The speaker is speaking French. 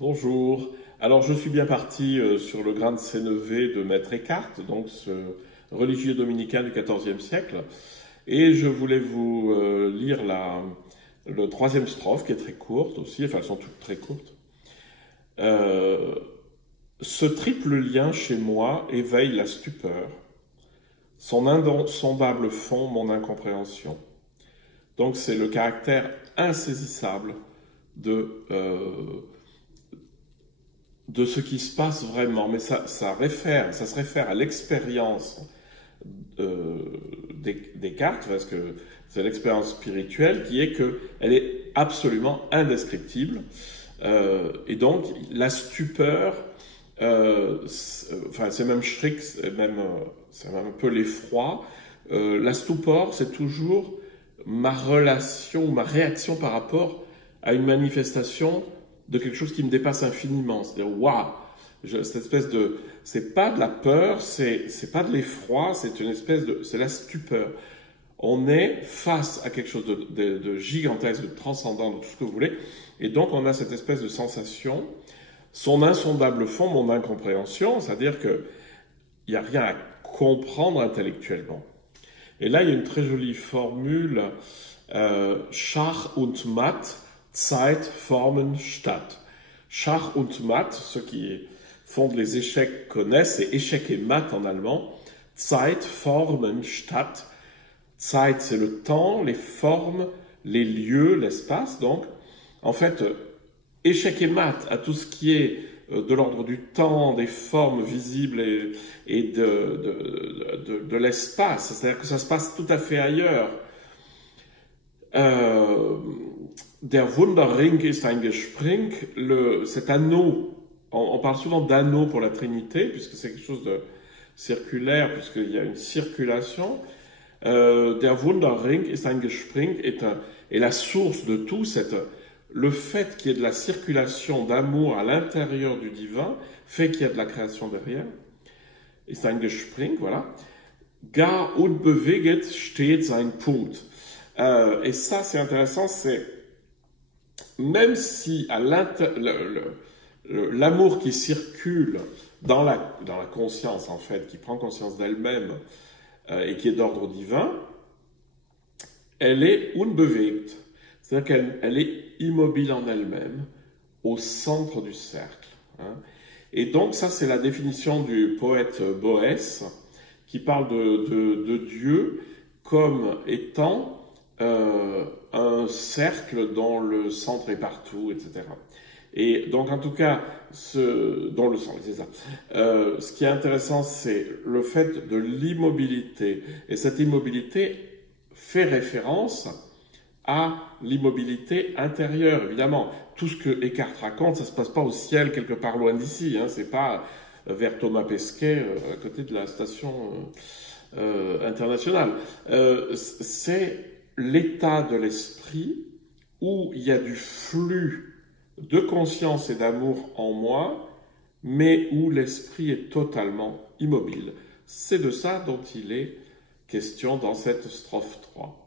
Bonjour. Alors je suis bien parti sur le grain de Sénévé de Maître Eckhart, donc ce religieux dominicain du XIVe siècle, et je voulais vous lire le troisième strophe qui est très courte aussi, enfin elles sont toutes très courtes. Ce triple lien chez moi éveille la stupeur, son insondable fond mon incompréhension. Donc c'est le caractère insaisissable de ce qui se passe vraiment, mais ça se réfère à l'expérience des cartes, parce que c'est l'expérience spirituelle qui est qu'elle est absolument indescriptible, et donc la stupeur, enfin c'est même schrick, c'est même un peu l'effroi, la stupor c'est toujours ma relation, ma réaction par rapport à une manifestation de quelque chose qui me dépasse infiniment. C'est-à-dire, waouh, cette espèce de, c'est pas de la peur, c'est pas de l'effroi, c'est la stupeur. On est face à quelque chose de gigantesque, de transcendant, de tout ce que vous voulez, et donc on a cette espèce de sensation, son insondable fond, mon incompréhension, c'est-à-dire que il n'y a rien à comprendre intellectuellement. Et là, il y a une très jolie formule, Schach und Matt, Zeit formen Stadt. Schach und Matt, ceux qui font les échecs connaissent, c'est échec et maths en allemand. Zeit formen Stadt. Zeit, c'est le temps, les formes, les lieux, l'espace. Donc, en fait, échec et maths à tout ce qui est de l'ordre du temps, des formes visibles et de l'espace. C'est-à-dire que ça se passe tout à fait ailleurs. Der Wunderring ist ein Gespring, cet anneau, on parle souvent d'anneau pour la Trinité, puisque c'est quelque chose de circulaire, puisqu'il y a une circulation. Der Wunderring ist ein Gespring est la source de tout, le fait qu'il y ait de la circulation d'amour à l'intérieur du divin, fait qu'il y a de la création derrière. Ist ein Gespring, voilà. Gar unbeweget steht sein Punkt. Et ça, c'est intéressant, c'est même si l'amour qui circule dans la conscience, en fait, qui prend conscience d'elle-même et qui est d'ordre divin, elle est unbewegt, c'est-à-dire qu'elle est immobile en elle-même, au centre du cercle. Hein. Et donc, ça, c'est la définition du poète Boès, qui parle de Dieu comme étant un cercle dont le centre est partout, etc. Et donc, en tout cas, dont le centre, c'est ça. Ce qui est intéressant, c'est le fait de l'immobilité. Et cette immobilité fait référence à l'immobilité intérieure, évidemment. Tout ce que Eckhart raconte, ça se passe pas au ciel, quelque part loin d'ici. Hein, c'est pas vers Thomas Pesquet, à côté de la station internationale. C'est l'état de l'esprit où il y a du flux de conscience et d'amour en moi, mais où l'esprit est totalement immobile. C'est de ça dont il est question dans cette strophe 3.